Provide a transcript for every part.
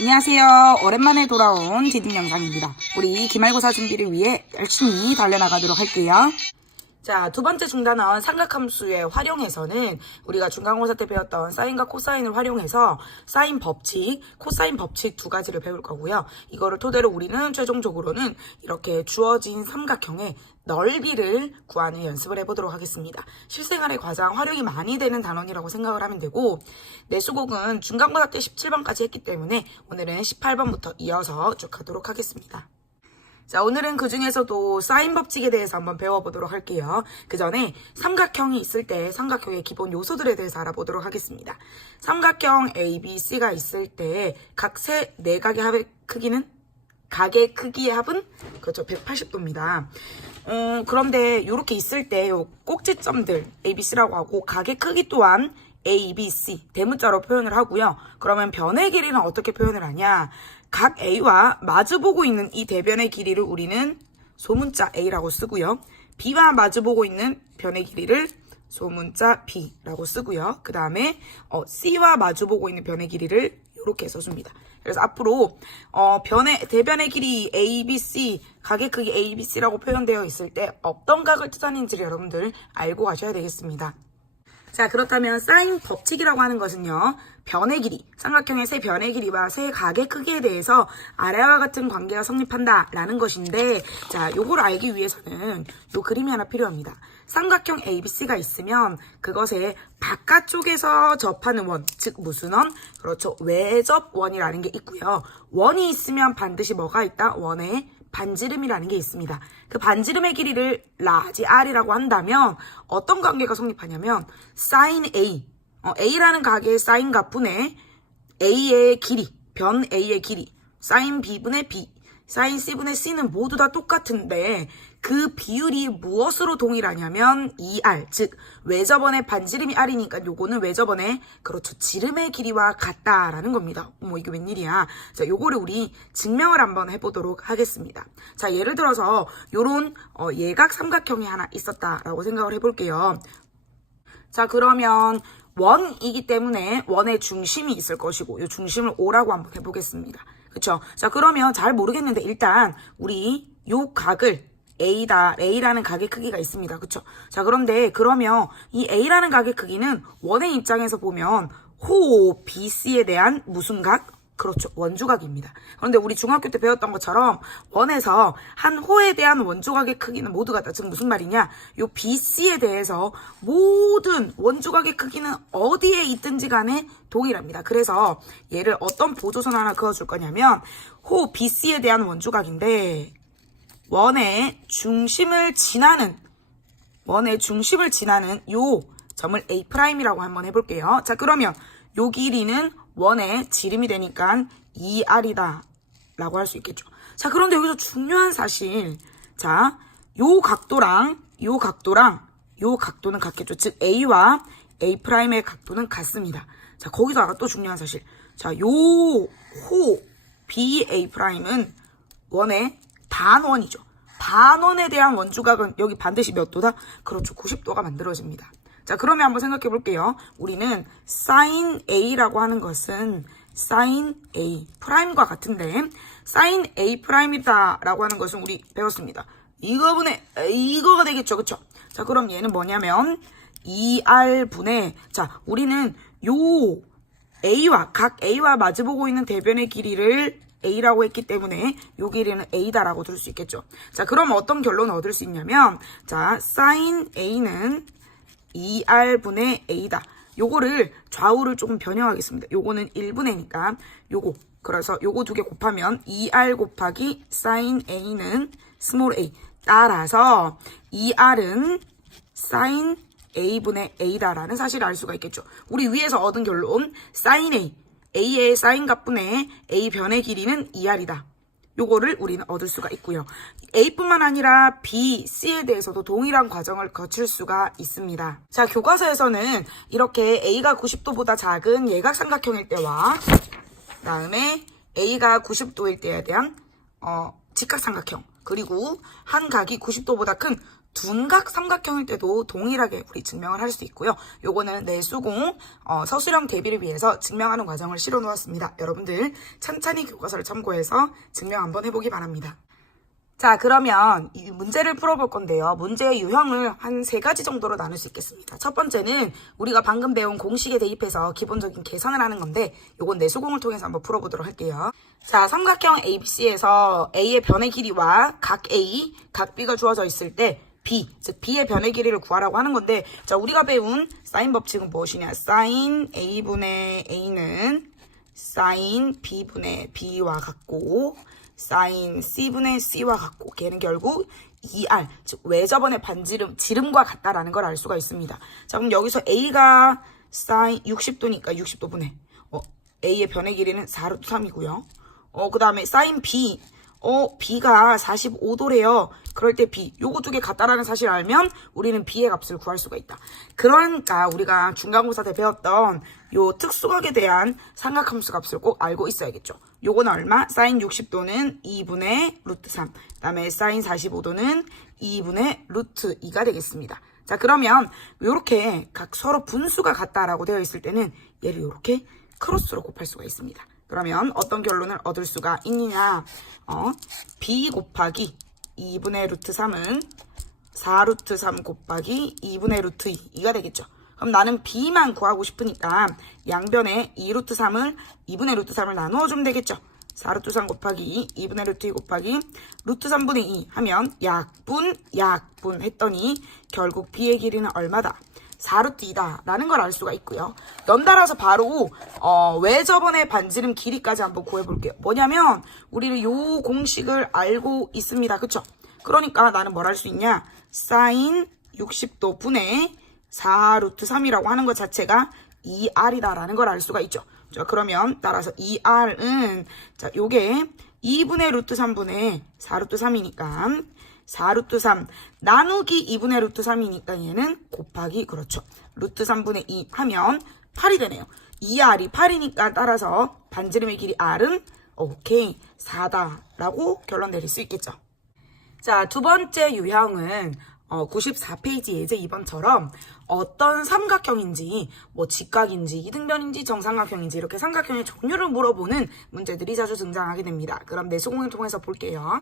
안녕하세요. 오랜만에 돌아온 디딤 영상입니다. 우리 기말고사 준비를 위해 열심히 달려나가도록 할게요. 자, 두 번째 중단원 삼각함수의 활용에서는 우리가 중간고사 때 배웠던 사인과 코사인을 활용해서 사인 법칙, 코사인 법칙 두 가지를 배울 거고요. 이거를 토대로 우리는 최종적으로는 이렇게 주어진 삼각형의 넓이를 구하는 연습을 해보도록 하겠습니다. 실생활에 가장 활용이 많이 되는 단원이라고 생각을 하면 되고, 내수곡은 중간고사 때 17번까지 했기 때문에 오늘은 18번부터 이어서 쭉 가도록 하겠습니다. 자, 오늘은 그 중에서도 사인 법칙에 대해서 한번 배워보도록 할게요. 그 전에 삼각형이 있을 때 삼각형의 기본 요소들에 대해서 알아보도록 하겠습니다. 삼각형 ABC가 있을 때 각 네 각의 합의 크기는? 각의 크기의 합은? 그렇죠. 180도입니다. 그런데 이렇게 있을 때 요 꼭지점들 ABC라고 하고 각의 크기 또한 A, B, C 대문자로 표현을 하고요. 그러면 변의 길이는 어떻게 표현을 하냐? 각 A와 마주보고 있는 이 대변의 길이를 우리는 소문자 A라고 쓰고요. B와 마주보고 있는 변의 길이를 소문자 B라고 쓰고요. 그 다음에 C와 마주보고 있는 변의 길이를 이렇게 써줍니다. 그래서 앞으로 대변의 길이 A, B, C, 각의 크기 A, B, C라고 표현되어 있을 때 어떤 각을 뜻하는지를 여러분들 알고 가셔야 되겠습니다. 자, 그렇다면 사인 법칙이라고 하는 것은요, 변의 길이, 삼각형의 세 변의 길이와 세 각의 크기에 대해서 아래와 같은 관계가 성립한다 라는 것인데, 자, 요거를 알기 위해서는 요 그림이 하나 필요합니다. 삼각형 ABC가 있으면 그것의 바깥쪽에서 접하는 원, 즉 무슨 원? 그렇죠, 외접원이라는 게 있고요. 원이 있으면 반드시 뭐가 있다? 원에 반지름이라는 게 있습니다. 그 반지름의 길이를 라지 R이라고 한다면 어떤 관계가 성립하냐면 sin A, A라는 각의 sin 값분의 A의 길이, 변 A의 길이, sin B분의 B, sin C분의 C는 모두 다 똑같은데 그 비율이 무엇으로 동일하냐면 2R, 즉 외접원의 반지름이 R이니까 요거는 외접원의 그렇죠 지름의 길이와 같다라는 겁니다. 이게 웬일이야. 자, 요거를 우리 증명을 한번 해보도록 하겠습니다. 자, 예를 들어서 요런 예각 삼각형이 하나 있었다라고 생각을 해볼게요. 자, 그러면 원이기 때문에 원의 중심이 있을 것이고 요 중심을 O라고 한번 해보겠습니다. 그쵸? 자, 그러면 잘 모르겠는데 일단 우리 요 각을 A라는 각의 크기가 있습니다. 그쵸? 자, 그러면 이 A라는 각의 크기는 원의 입장에서 보면 호 BC에 대한 무슨 각? 그렇죠. 원주각입니다. 그런데 우리 중학교 때 배웠던 것처럼 원에서 한 호에 대한 원주각의 크기는 모두 같다. 즉 무슨 말이냐? 요 BC에 대해서 모든 원주각의 크기는 어디에 있든지 간에 동일합니다. 그래서 얘를 어떤 보조선 하나 그어줄 거냐면 호 BC에 대한 원주각인데 원의 중심을 지나는 요 점을 A'이라고 한번 해볼게요. 자, 그러면 요 길이는 원의 지름이 되니까 2R이다 라고 할 수 있겠죠. 자, 그런데 여기서 중요한 사실, 자, 요 각도는 같겠죠. 즉 A와 A'의 각도는 같습니다. 자, 거기서 아까 또 중요한 사실, 자, 요 호 BA'은 원의 반원이죠. 반원에 대한 원주각은 여기 반드시 몇 도다? 그렇죠. 90도가 만들어집니다. 자, 그러면 한번 생각해 볼게요. 우리는 sin A라고 하는 것은 sin A 프라임과 같은데 sin A 프라임이다 라고 하는 것은 우리 배웠습니다. 이거가 되겠죠. 그쵸? 자, 그럼 얘는 뭐냐면 2R분의, 자, 우리는 요 각 A와 마주보고 있는 대변의 길이를 A라고 했기 때문에 요 길이는 A다라고 들을 수 있겠죠. 자, 그럼 어떤 결론을 얻을 수 있냐면, 자, sin A는 2R분의 A다. 요거를 좌우를 조금 변형하겠습니다. 요거는 1분의니까 그래서 요거 두 개 곱하면 2R 곱하기 sin A는 스몰 a. 따라서 2R은 sin A분의 A다라는 사실을 알 수가 있겠죠. 우리 위에서 얻은 결론, sin A의 sin 값분의 A 변의 길이는 2R이다. 요거를 우리는 얻을 수가 있고요. A뿐만 아니라 B, C에 대해서도 동일한 과정을 거칠 수가 있습니다. 자, 교과서에서는 이렇게 A가 90도보다 작은 예각 삼각형일 때와 그다음에 A가 90도일 때에 대한 직각 삼각형, 그리고 한 각이 90도보다 큰 둔각 삼각형일 때도 동일하게 우리 증명을 할 수 있고요. 요거는 내수공 서술형 대비를 위해서 증명하는 과정을 실어 놓았습니다. 여러분들 찬찬히 교과서를 참고해서 증명 한번 해보기 바랍니다. 자, 그러면 이 문제를 풀어볼 건데요. 문제의 유형을 한 3가지 정도로 나눌 수 있겠습니다. 첫 번째는 우리가 방금 배운 공식에 대입해서 기본적인 계산을 하는 건데 요건 내수공을 통해서 한번 풀어보도록 할게요. 자, 삼각형 ABC에서 A의 변의 길이와 각 A, 각 B가 주어져 있을 때 B, 즉 B의 변의 길이를 구하라고 하는 건데, 자, 우리가 배운 사인 법칙은 무엇이냐? 사인 A분의 A는 사인 B분의 B와 같고 사인 C분의 C와 같고, 걔는 결국 2R, 즉 외접원의 지름과 같다라는 걸 알 수가 있습니다. 자, 그럼 여기서 A가 사인 60도니까 60도분의 A의 변의 길이는 4루트 3이고요. 그 다음에 사인 B, B가 45도래요. 그럴 때 B, 요거 두 개 같다라는 사실을 알면 우리는 B의 값을 구할 수가 있다. 그러니까 우리가 중간고사 때 배웠던 요 특수각에 대한 삼각함수 값을 꼭 알고 있어야겠죠. 요거는 얼마? 사인 60도는 2분의 루트 3, 그 다음에 사인 45도는 2분의 루트 2가 되겠습니다. 자, 그러면 요렇게 각 서로 분수가 같다라고 되어 있을 때는 얘를 요렇게 크로스로 곱할 수가 있습니다. 그러면 어떤 결론을 얻을 수가 있느냐? B 곱하기 2분의 루트 3은 4루트 3 곱하기 2분의 루트 2가 되겠죠. 그럼 나는 B만 구하고 싶으니까 양변에 2루트 3을 2분의 루트 3을 나누어주면 되겠죠. 4루트 3 곱하기 2분의 루트 2 곱하기 루트 3분의 2 하면 약분 했더니 결국 B의 길이는 얼마다? 4루트 2다 라는 걸 알 수가 있고요. 연달아서 바로 외접원의 반지름 길이까지 한번 구해볼게요. 뭐냐면 우리는 요 공식을 알고 있습니다. 그쵸? 그러니까 나는 뭘 할 수 있냐? 사인 60도 분의 4루트 3이라고 하는 것 자체가 2R이다 라는 걸 알 수가 있죠. 자, 그러면 따라서 2R은 자, 요게 2분의 루트 3분의 4루트 3이니까 4루트 3 나누기 2분의 루트 3이니까 얘는 곱하기, 그렇죠, 루트 3분의 2 하면 8이 되네요. 2R이 8이니까 따라서 반지름의 길이 R은 오케이 4다 라고 결론 내릴 수 있겠죠. 자, 두 번째 유형은 94페이지 예제 2번처럼 어떤 삼각형인지, 뭐 직각인지, 이등변인지, 정삼각형인지 이렇게 삼각형의 종류를 물어보는 문제들이 자주 등장하게 됩니다. 그럼 내수공을 통해서 볼게요.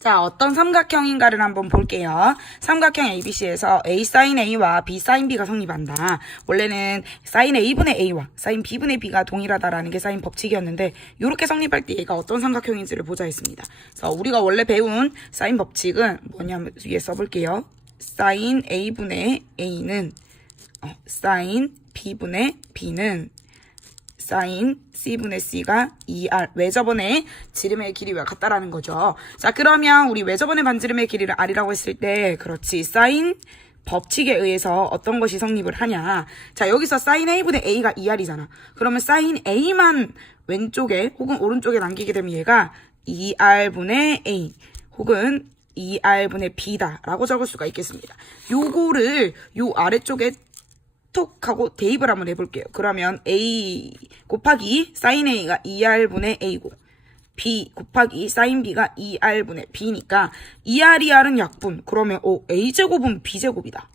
자, 어떤 삼각형인가를 한번 볼게요. 삼각형 ABC에서 A sin A와 B sin B가 성립한다. 원래는 sin A분의 A와 sin B분의 B가 동일하다라는 게 사인 법칙이었는데 이렇게 성립할 때 얘가 어떤 삼각형인지를 보자 했습니다. 그래서 우리가 원래 배운 사인 법칙은 뭐냐면 위에 써볼게요. sin A분의 A는 sin B분의 B는 sin C분의 C가 2R, 외접원의 지름의 길이와 같다라는 거죠. 자, 그러면 우리 외접원의 반지름의 길이를 R이라고 했을 때, 그렇지, sin 법칙에 의해서 어떤 것이 성립을 하냐. 자, 여기서 sin A분의 A가 2R이잖아. 그러면 sin A만 왼쪽에 혹은 오른쪽에 남기게 되면 얘가 2R분의 A 혹은 2R분의 B다 라고 적을 수가 있겠습니다. 요거를 요 아래쪽에 톡 하고 대입을 한번 해볼게요. 그러면 A 곱하기 sin A가 2R분의 A고 B 곱하기 sin B가 2R분의 B니까 2R 약분. 그러면 A제곱은 B제곱이다.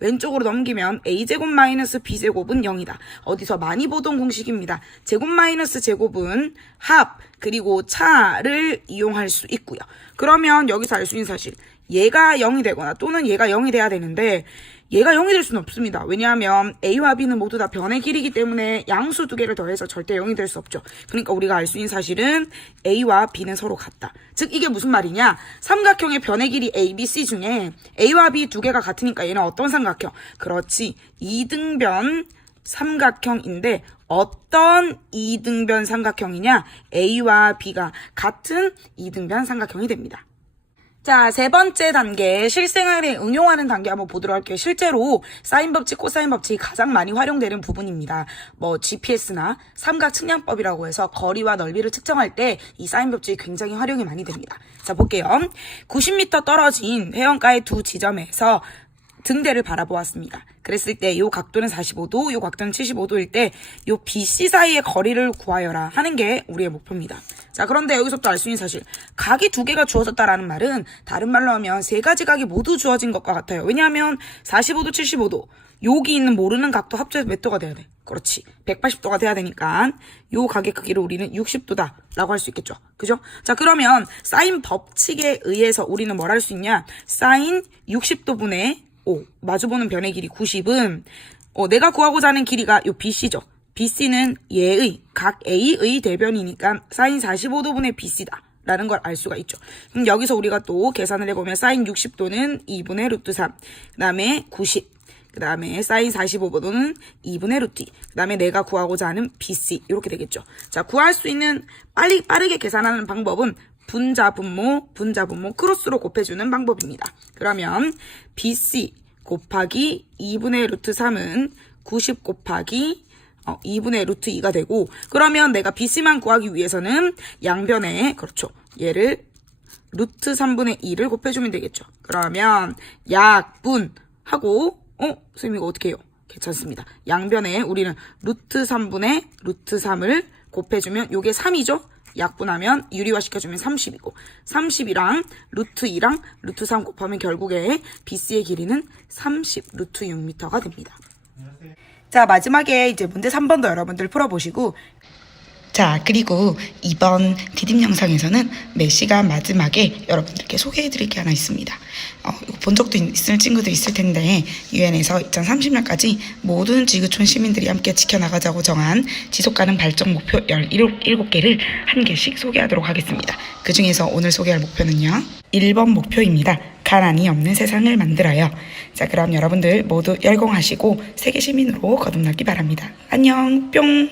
왼쪽으로 넘기면 A제곱 마이너스 B제곱은 0이다. 어디서 많이 보던 공식입니다. 제곱 마이너스 제곱은 합 그리고 차를 이용할 수 있고요. 그러면 여기서 알 수 있는 사실, 얘가 0이 되거나 또는 얘가 0이 돼야 되는데 얘가 0이 될 수는 없습니다. 왜냐하면 A와 B는 모두 다 변의 길이기 때문에 양수 두 개를 더해서 절대 0이 될 수 없죠. 그러니까 우리가 알 수 있는 사실은 A와 B는 서로 같다. 즉 이게 무슨 말이냐? 삼각형의 변의 길이 A, B, C 중에 A와 B 두 개가 같으니까 얘는 어떤 삼각형? 그렇지, 이등변 삼각형인데 어떤 이등변 삼각형이냐? A와 B가 같은 이등변 삼각형이 됩니다. 자, 세 번째 단계, 실생활에 응용하는 단계 한번 보도록 할게요. 실제로 사인 법칙, 코사인 법칙이 가장 많이 활용되는 부분입니다. 뭐 GPS나 삼각 측량법이라고 해서 거리와 넓이를 측정할 때 이 사인 법칙이 굉장히 활용이 많이 됩니다. 자, 볼게요. 90m 떨어진 해안가의 두 지점에서 등대를 바라보았습니다. 그랬을 때 이 각도는 45도, 이 각도는 75도일 때 이 BC 사이의 거리를 구하여라 하는 게 우리의 목표입니다. 자, 그런데 여기서부터 알 수 있는 사실, 각이 두 개가 주어졌다라는 말은 다른 말로 하면 세 가지 각이 모두 주어진 것과 같아요. 왜냐하면 45도, 75도 여기 있는 모르는 각도 합쳐서 몇 도가 돼야 돼? 그렇지. 180도가 돼야 되니까 요 각의 크기를 우리는 60도다 라고 할 수 있겠죠. 그죠? 자, 그러면 사인 법칙에 의해서 우리는 뭘 할 수 있냐? 사인 60도 분의 5 마주보는 변의 길이 90은 내가 구하고자 하는 길이가 요 BC죠. BC는 얘의 각 A의 대변이니까 사인 45도 분의 BC다 라는 걸 알 수가 있죠. 그럼 여기서 우리가 또 계산을 해보면 사인 60도는 2분의 루트 3, 그 다음에 90, 그 다음에 사인 45도는 2분의 루트 2, 그 다음에 내가 구하고자 하는 BC 이렇게 되겠죠. 자, 구할 수 있는 빠르게 계산하는 방법은 분자, 분모 크로스로 곱해주는 방법입니다. 그러면 BC 곱하기 2분의 루트 3은 90 곱하기 2분의 루트 2가 되고, 그러면 내가 BC만 구하기 위해서는 양변에, 그렇죠, 얘를 루트 3분의 2를 곱해주면 되겠죠. 그러면 약분하고 선생님 이거 어떻게 해요? 괜찮습니다. 양변에 우리는 루트 3분의 루트 3을 곱해주면 요게 3이죠? 약분하면 유리화시켜주면 30이고 30이랑 루트 2랑 루트 3 곱하면 결국에 BC의 길이는 30 루트 6m가 됩니다. 자, 마지막에 이제 문제 3번도 여러분들 풀어보시고, 자, 그리고 이번 디딤 영상에서는 몇 시간 마지막에 여러분들께 소개해드릴 게 하나 있습니다. 본 적도 있을 친구들 있을 텐데, 유엔에서 2030년까지 모든 지구촌 시민들이 함께 지켜나가자고 정한 지속가능 발전 목표 17개를 한 개씩 소개하도록 하겠습니다. 그 중에서 오늘 소개할 목표는요, 1번 목표입니다. 가난이 없는 세상을 만들어요. 자, 그럼 여러분들 모두 열공하시고 세계 시민으로 거듭나기 바랍니다. 안녕, 뿅!